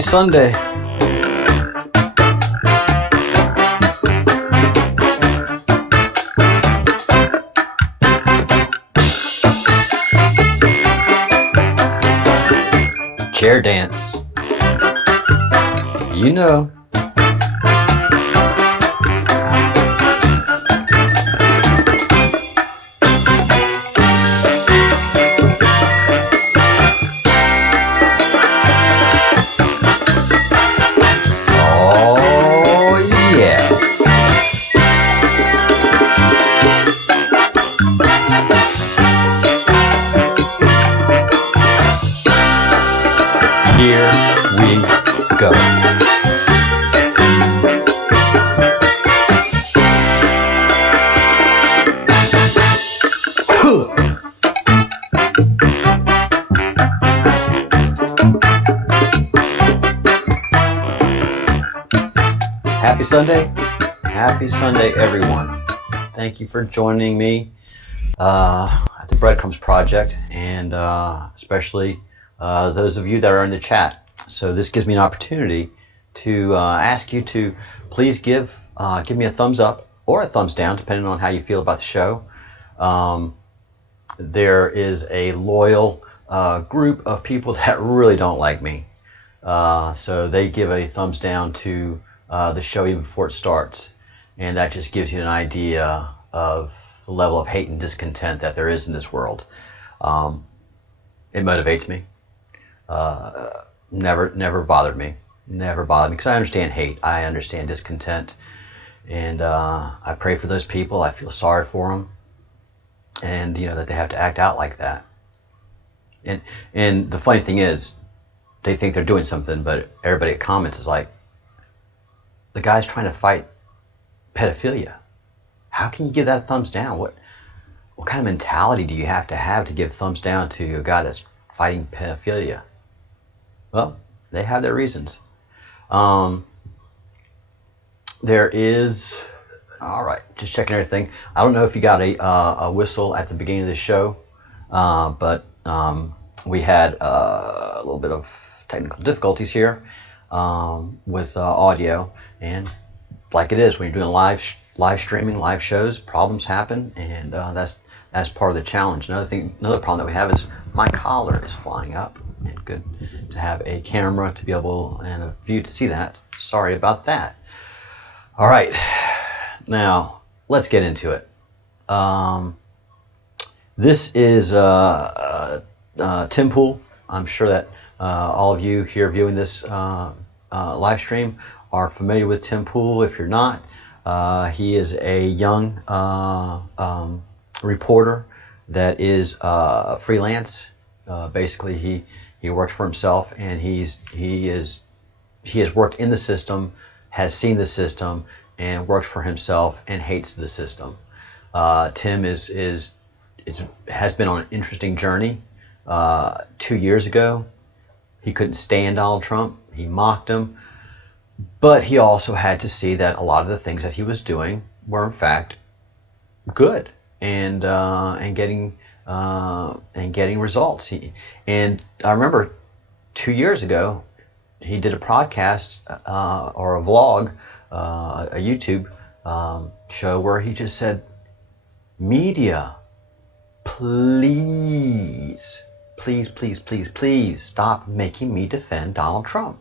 Happy Sunday. Chair dance. You know. Happy Sunday, everyone. Thank you for joining me at the Breadcrumbs project, and especially those of you that are in the chat. So this gives me an opportunity to ask you to please give me a thumbs up or a thumbs down, depending on how you feel about the show. There is a loyal group of people that really don't like me, so they give a thumbs down to the show even before it starts, and that just gives you an idea of the level of hate and discontent that there is in this world. It motivates me. Never bothered me because I understand hate, I understand discontent, and I pray for those people. I feel sorry for them, and that they have to act out like that. And the funny thing is, they think they're doing something, but everybody that comments is like, the guy's trying to fight pedophilia. How can you give that a thumbs down? What kind of mentality do you have to give thumbs down to a guy that's fighting pedophilia? Well, they have their reasons. There is, all right, just checking everything. I don't know if you got a whistle at the beginning of the show, but we had a little bit of technical difficulties here with audio, and like it is when you're doing live streaming, live shows, problems happen, and that's part of the challenge. Another problem that we have is my collar is flying up, and good to have a camera to be able and a view to see that. Sorry about that. All right, now let's get into it. This is Tim Pool. I'm sure that all of you here viewing this live stream are familiar with Tim Pool. If you're not, he is a young reporter that is freelance. Basically, he works for himself, and he has worked in the system, has seen the system, and works for himself and hates the system. Tim has been on an interesting journey. 2 years ago, he couldn't stand Donald Trump. He mocked him, but he also had to see that a lot of the things that he was doing were in fact good, and getting results. And I remember 2 years ago, he did a podcast or a vlog, a YouTube show where he just said, "Media, please stop making me defend Donald Trump.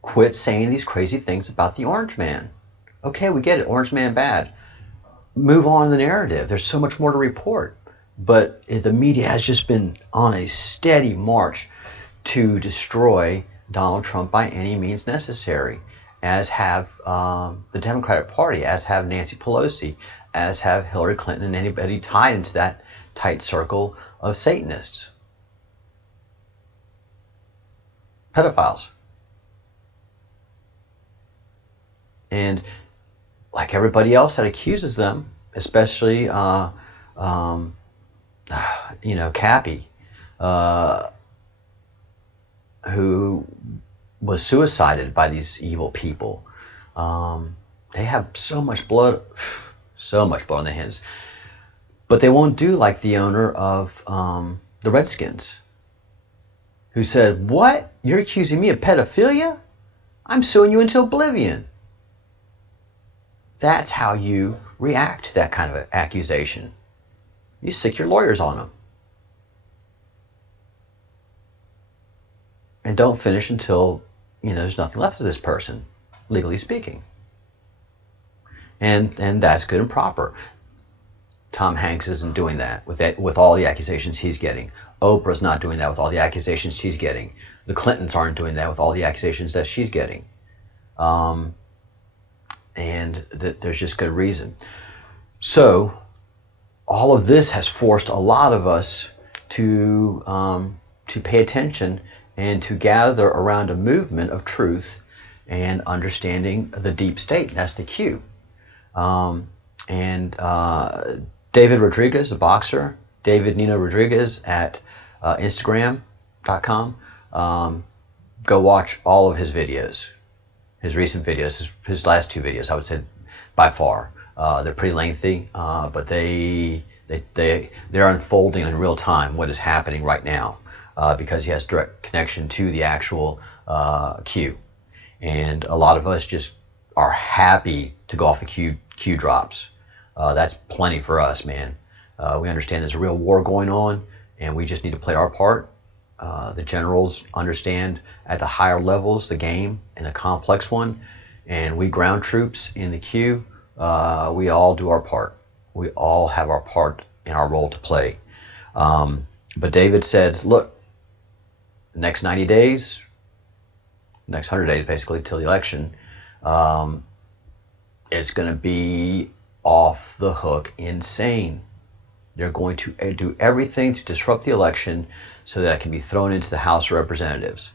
Quit saying these crazy things about the Orange Man. Okay, we get it, Orange Man bad. Move on in the narrative. There's so much more to report." But the media has just been on a steady march to destroy Donald Trump by any means necessary, as have the Democratic Party, as have Nancy Pelosi, as have Hillary Clinton, and anybody tied into that tight circle of Satanists. Pedophiles. And like everybody else that accuses them, especially Cappy, who was suicided by these evil people. They have so much blood on their hands. But they won't do like the owner of the Redskins. who said, "What? You're accusing me of pedophilia? I'm suing you into oblivion." That's how you react to that kind of accusation. You sick your lawyers on them. And don't finish until, there's nothing left of this person, legally speaking. And that's good and proper. Tom Hanks isn't doing that with all the accusations he's getting. Oprah's not doing that with all the accusations she's getting. The Clintons aren't doing that with all the accusations that she's getting. There's just good reason. So all of this has forced a lot of us to pay attention and to gather around a movement of truth and understanding the deep state. That's the Q. David Rodriguez, the boxer, David Nino Rodriguez at Instagram.com. Go watch all of his videos, his recent videos, his last two videos, I would say, by far. They're pretty lengthy, but they're unfolding in real time what is happening right now, because he has direct connection to the actual Q. And a lot of us just are happy to go off the Q drops. That's plenty for us, man. We understand there's a real war going on, and we just need to play our part. The generals understand at the higher levels the game and the complex one, and we ground troops in the Q, we all do our part. We all have our part and our role to play. But David said, look, the next 90 days, next 100 days basically till the election, it's going to be off the hook insane. They're going to do everything to disrupt the election so that it can be thrown into the House of Representatives.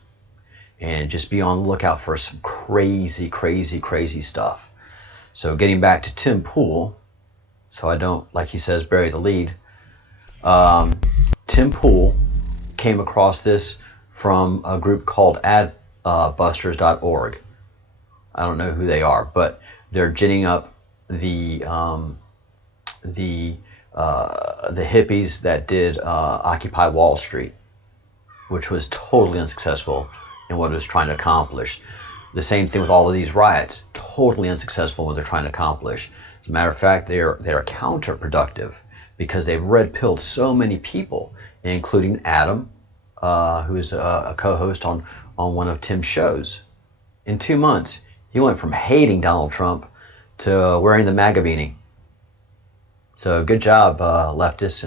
And just be on the lookout for some crazy, crazy, crazy stuff. So getting back to Tim Pool, so I don't, like he says, bury the lead. Tim Pool came across this from a group called adbusters.org. I don't know who they are, but they're ginning up the hippies that did Occupy Wall Street, which was totally unsuccessful in what it was trying to accomplish. The same thing with all of these riots, totally unsuccessful in what they're trying to accomplish. As a matter of fact, they're counterproductive because they've red-pilled so many people, including Adam, who is a co-host on one of Tim's shows. In 2 months, he went from hating Donald Trump to wearing the MAGA beanie. So good job, leftists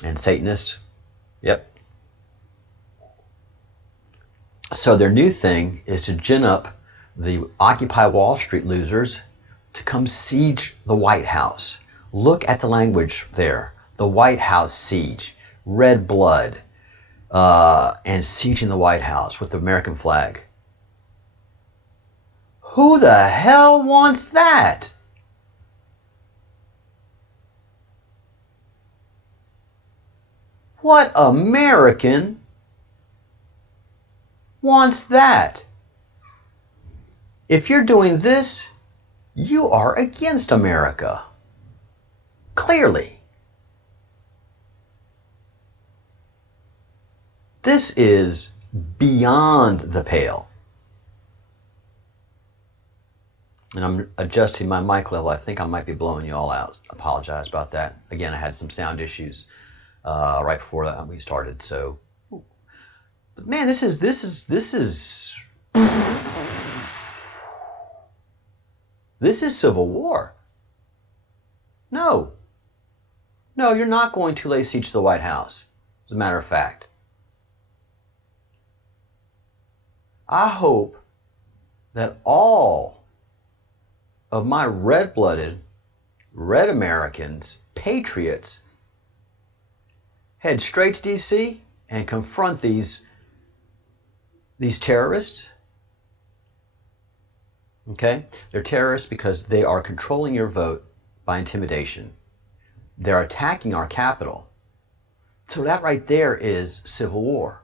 and Satanists. Yep. So their new thing is to gin up the Occupy Wall Street losers to come siege the White House. Look at the language there. The White House siege. Red blood. And sieging the White House with the American flag. Who the hell wants that? What American wants that? If you're doing this, you are against America. Clearly. This is beyond the pale. And I'm adjusting my mic level. I think I might be blowing you all out. Apologize about that. Again, I had some sound issues right before we started. So, but man, this is civil war. No, you're not going to lay siege to the White House. As a matter of fact, I hope that all of my red-blooded, red Americans, patriots, head straight to D.C. and confront these terrorists. Okay? They're terrorists because they are controlling your vote by intimidation. They're attacking our capital. So that right there is civil war.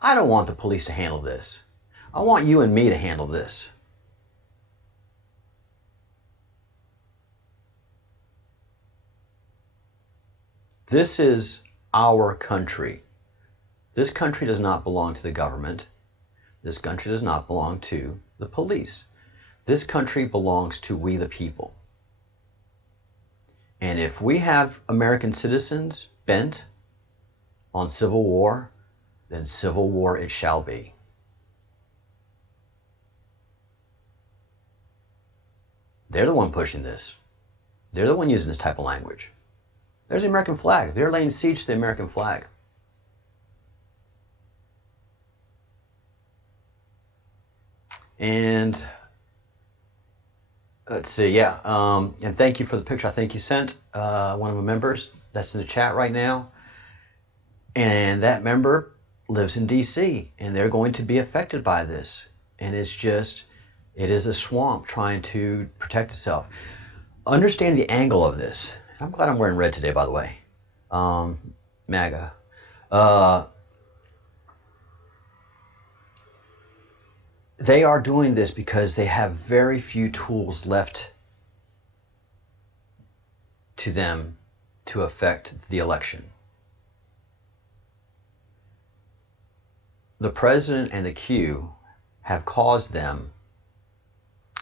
I don't want the police to handle this. I want you and me to handle this. This is our country. This country does not belong to the government. This country does not belong to the police. This country belongs to we the people. And if we have American citizens bent on civil war, then civil war it shall be. They're the one pushing this. They're the one using this type of language. There's the American flag. They're laying siege to the American flag. And let's see, yeah. And thank you for the picture I think you sent. One of the members that's in the chat right now. And that member lives in D.C. and they're going to be affected by this. And it's just, it is a swamp trying to protect itself. Understand the angle of this. I'm glad I'm wearing red today, by the way. MAGA. They are doing this because they have very few tools left to them to affect the election. The president and the Q have caused them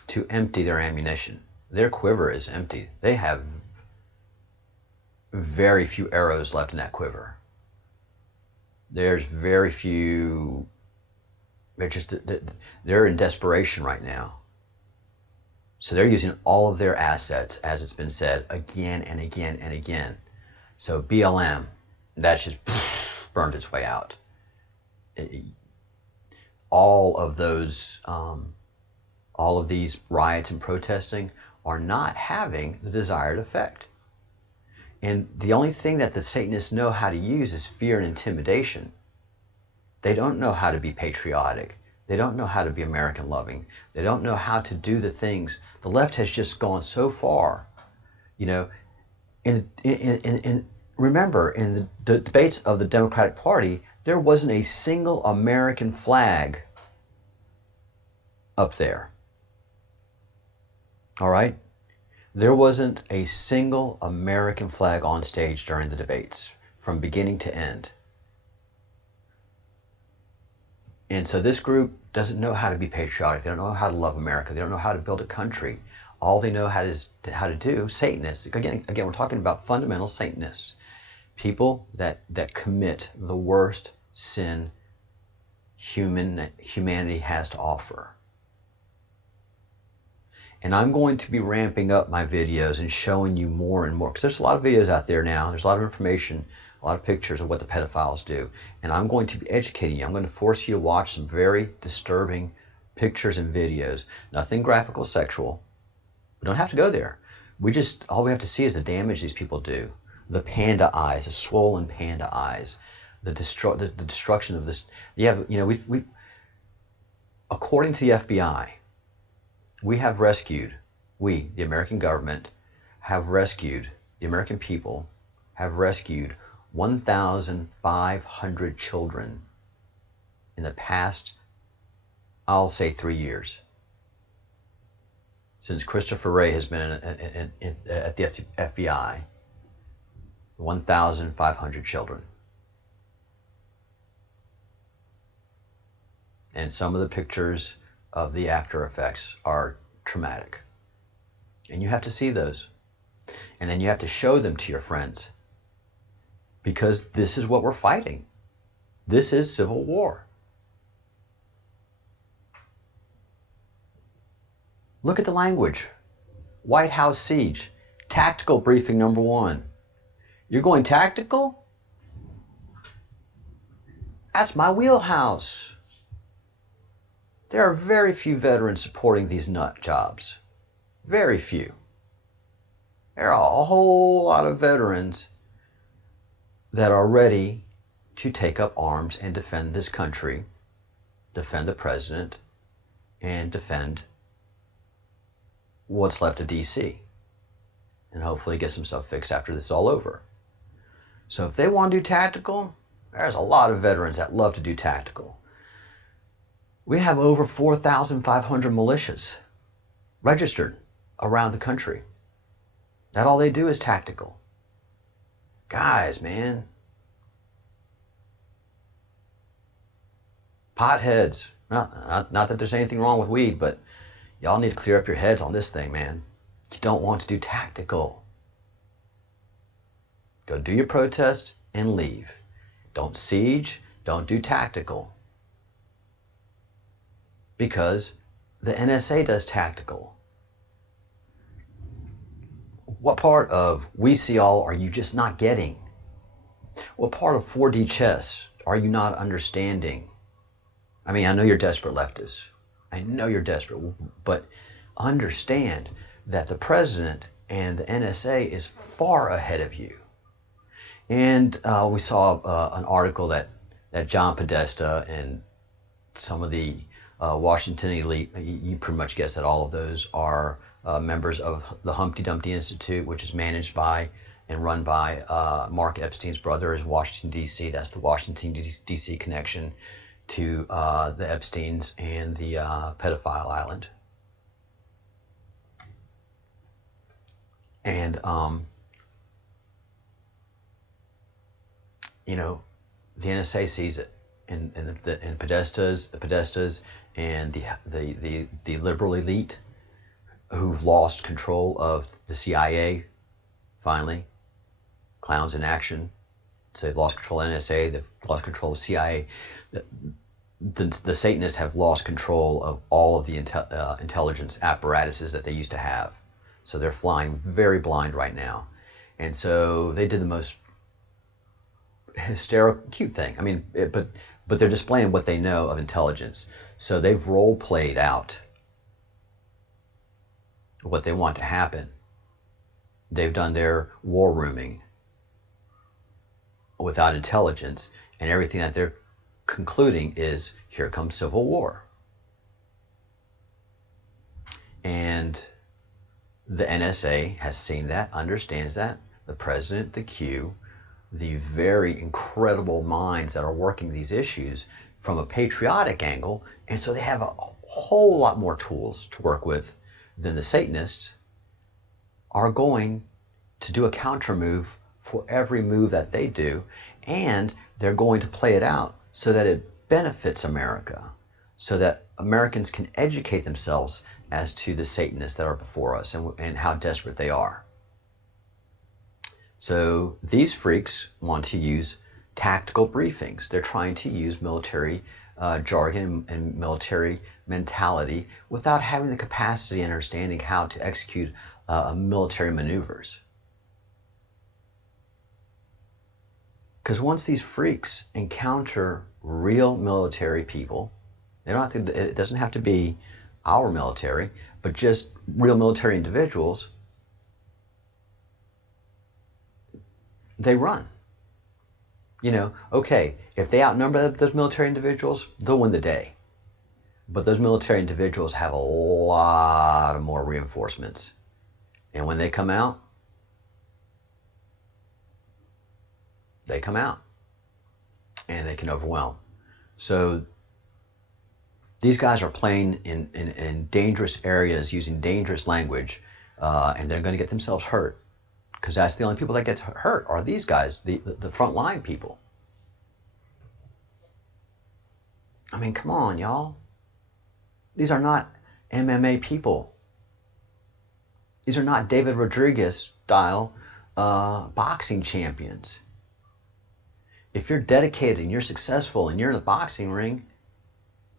to empty their ammunition. Their quiver is empty. They have very few arrows left in that quiver. There's very few. They're in desperation right now. So they're using all of their assets, as it's been said, again and again and again. So BLM, that's just burned its way out. All of those, all of these riots and protesting are not having the desired effect. And the only thing that the Satanists know how to use is fear and intimidation. They don't know how to be patriotic. They don't know how to be American loving. They don't know how to do the things. The left has just gone so far. You know, remember, in the debates of the Democratic Party, there wasn't a single American flag up there. All right? There wasn't a single American flag on stage during the debates, from beginning to end. And so this group doesn't know how to be patriotic. They don't know how to love America. They don't know how to build a country. All they know how to do, Satanists. Again, we're talking about fundamental Satanists. People that commit the worst sin humanity has to offer. And I'm going to be ramping up my videos and showing you more and more, because there's a lot of videos out there now. There's a lot of information, a lot of pictures of what the pedophiles do. And I'm going to be educating you. I'm going to force you to watch some very disturbing pictures and videos. Nothing graphical, sexual. We don't have to go there. All we have to see is the damage these people do. The panda eyes, the swollen panda eyes, the destruction of this. We according to the FBI, we have rescued, the American government, have rescued, the American people have rescued 1,500 children in the past, I'll say 3 years. Since Christopher Wray has been at the FBI, 1,500 children. And some of the pictures of the after effects are traumatic. And you have to see those. And then you have to show them to your friends. Because this is what we're fighting. This is civil war. Look at the language. White House siege. Tactical briefing number 1. You're going tactical? That's my wheelhouse. There are very few veterans supporting these nut jobs. Very few. There are a whole lot of veterans that are ready to take up arms and defend this country, defend the president, and defend what's left of D.C. and hopefully get some stuff fixed after this is all over. So if they want to do tactical, there's a lot of veterans that love to do tactical. We have over 4,500 militias registered around the country. That all they do is tactical. Guys, man. Potheads. Not that there's anything wrong with weed, but y'all need to clear up your heads on this thing, man. You don't want to do tactical. Go do your protest and leave. Don't siege. Don't do tactical. Because the NSA does tactical. What part of we see all are you just not getting? What part of 4D chess are you not understanding? I mean, I know you're desperate leftists. I know you're desperate, but understand that the president and the NSA is far ahead of you. And we saw an article that John Podesta and some of the Washington elite, you pretty much guessed that all of those are members of the Humpty Dumpty Institute, which is managed by and run by Mark Epstein's brother in Washington, D.C. That's the Washington, D.C. connection to the Epsteins and the pedophile island. And, you know, the NSA sees it. And the Podestas and the liberal elite who've lost control of the CIA, finally, clowns in action. So they've lost control of NSA, they've lost control of CIA. The Satanists have lost control of all of the intelligence apparatuses that they used to have. So they're flying very blind right now. And so they did the most hysterical, cute thing. I mean, but they're displaying what they know of intelligence. So they've role-played out what they want to happen. They've done their war rooming without intelligence, and everything that they're concluding is, here comes civil war. And the NSA has seen that, understands that. The president, the Q, the very incredible minds that are working these issues from a patriotic angle, and so they have a whole lot more tools to work with than the Satanists, are going to do a counter move for every move that they do, and they're going to play it out so that it benefits America, so that Americans can educate themselves as to the Satanists that are before us and how desperate they are. So these freaks want to use tactical briefings. They're trying to use military jargon and military mentality without having the capacity and understanding how to execute military maneuvers. Because once these freaks encounter real military people, they don't have to, it doesn't have to be our military, but just real military individuals, they run. You know, okay, if they outnumber those military individuals, they'll win the day. But those military individuals have a lot of more reinforcements. And when they come out, they come out. And they can overwhelm. So these guys are playing in dangerous areas using dangerous language, and they're going to get themselves hurt. Because that's the only people that get hurt are these guys, the frontline people. I mean, come on, y'all. These are not MMA people. These are not David Rodriguez style boxing champions. If you're dedicated and you're successful and you're in the boxing ring,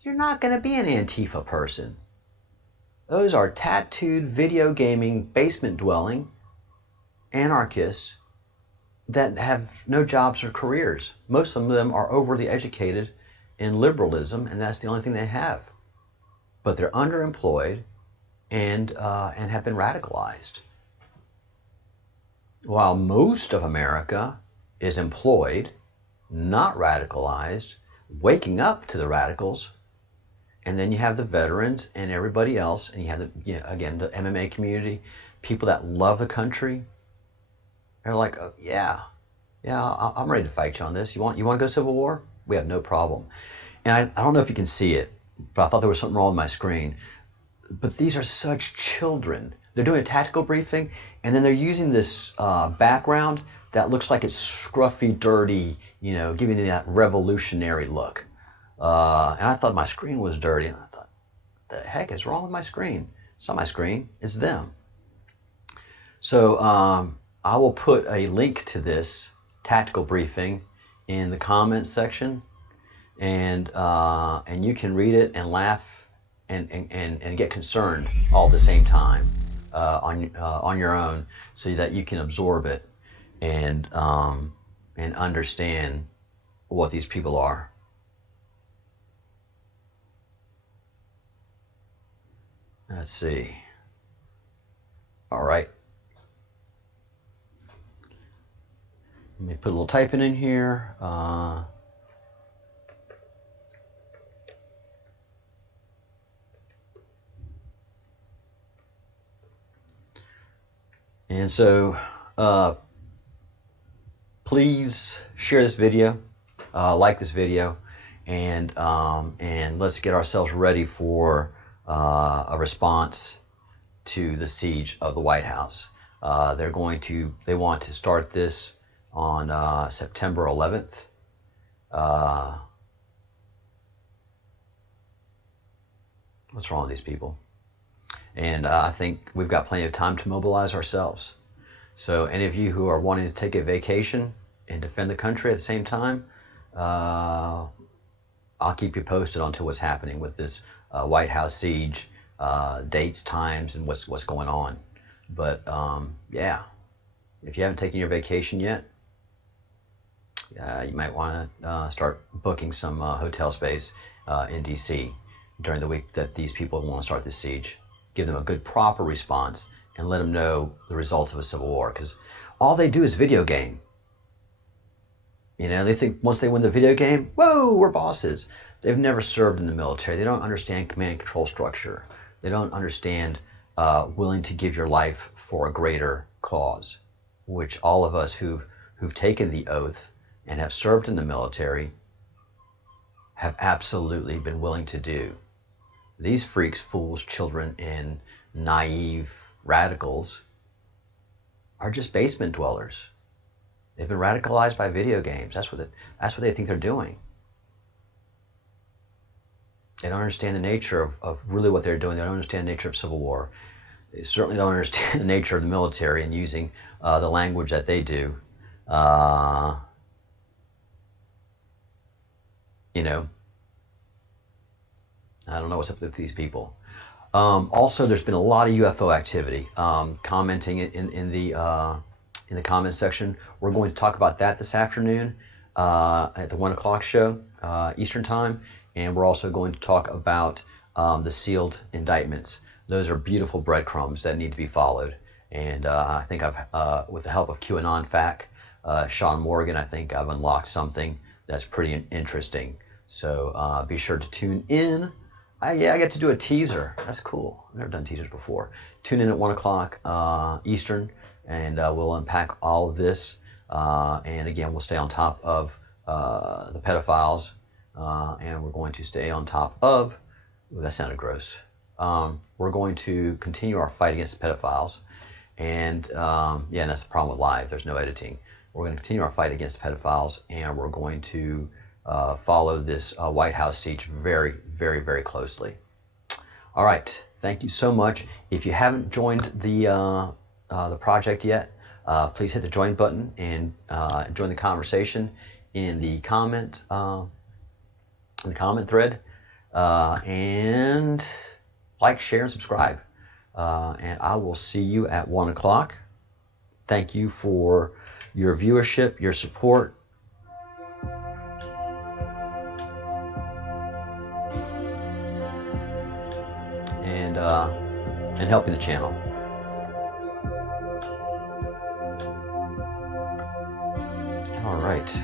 you're not going to be an Antifa person. Those are tattooed, video gaming, basement dwelling anarchists that have no jobs or careers. Most of them are overly educated in liberalism, and that's the only thing they have. But they're underemployed and have been radicalized. While most of America is employed, not radicalized, waking up to the radicals, and then you have the veterans and everybody else, and you have again the MMA community, people that love the country. They're like, oh, yeah, I'm ready to fight you on this. You want to go to civil war? We have no problem. And I don't know if you can see it, but I thought there was something wrong with my screen. But these are such children. They're doing a tactical briefing, and then they're using this background that looks like it's scruffy, dirty, you know, giving you that revolutionary look. And I thought my screen was dirty, and I thought, the heck is wrong with my screen? It's not my screen, it's them. So I will put a link to this tactical briefing in the comments section, and you can read it and laugh and get concerned all at the same time on your own, so that you can absorb it and understand what these people are. Let's see. All right. Let me put a little typing in here. And so, please share this video, like this video, and let's get ourselves ready for a response to the siege of the White House. They want to start this on September 11th. What's wrong with these people? And I think we've got plenty of time to mobilize ourselves. So any of you who are wanting to take a vacation and defend the country at the same time, I'll keep you posted on to what's happening with this White House siege, dates, times, and what's going on. But yeah, if you haven't taken your vacation yet, you might want to start booking some hotel space in DC during the week that these people want to start this siege. Give them a good, proper response, and let them know the results of a civil war, because all they do is video game. You know, they think once they win the video game, whoa, we're bosses. They've never served in the military. They don't understand command and control structure. They don't understand willing to give your life for a greater cause, which all of us who've taken the oath and have served in the military have absolutely been willing to do. These freaks, fools, children, and naive radicals are just basement dwellers. They've been radicalized by video games. That's what they think they're doing. They don't understand the nature of really what they're doing. They don't understand the nature of civil war. They certainly don't understand the nature of the military and using the language that they do. You know, I don't know what's up with these people. Also, there's been a lot of UFO activity. Commenting in the comments section. We're going to talk about that this afternoon at the 1 o'clock show Eastern time, and we're also going to talk about the sealed indictments. Those are beautiful breadcrumbs that need to be followed, and I think with the help of QAnon FAC, Sean Morgan, I think I've unlocked something that's pretty interesting. So be sure to tune in. I get to do a teaser. That's cool. I've never done teasers before. Tune in at 1 o'clock Eastern, and we'll unpack all of this. And again, we'll stay on top of the pedophiles, and we're going to stay on top of, ooh, that sounded gross. We're going to continue our fight against the pedophiles. And and that's the problem with live. There's no editing. We're going to continue our fight against the pedophiles, and we're going to follow this White House siege very, very, very closely. All right. Thank you so much. If you haven't joined the project yet, please hit the join button and join the conversation in the comment thread, and like, share, and subscribe. And I will see you at 1 o'clock. Thank you for your viewership, your support. And helping the channel. All right.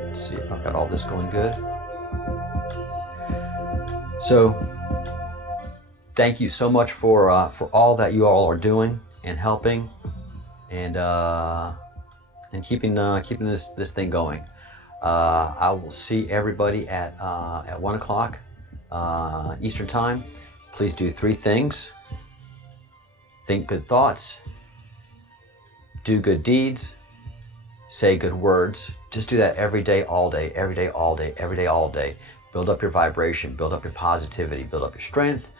Let's see if I've got all this going good. So, thank you so much for all that you all are doing and helping, and keeping this thing going. I will see everybody at 1 o'clock Eastern time. Please do 3 things: think good thoughts, do good deeds, say good words. Just do that every day, all day, every day, all day, every day, all day. Build up your vibration, build up your positivity, build up your strength,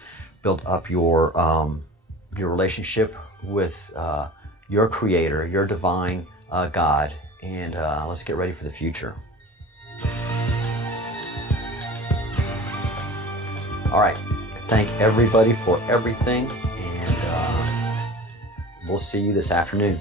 build up your relationship with your Creator, your divine God, and let's get ready for the future. All right. Thank everybody for everything, and we'll see you this afternoon.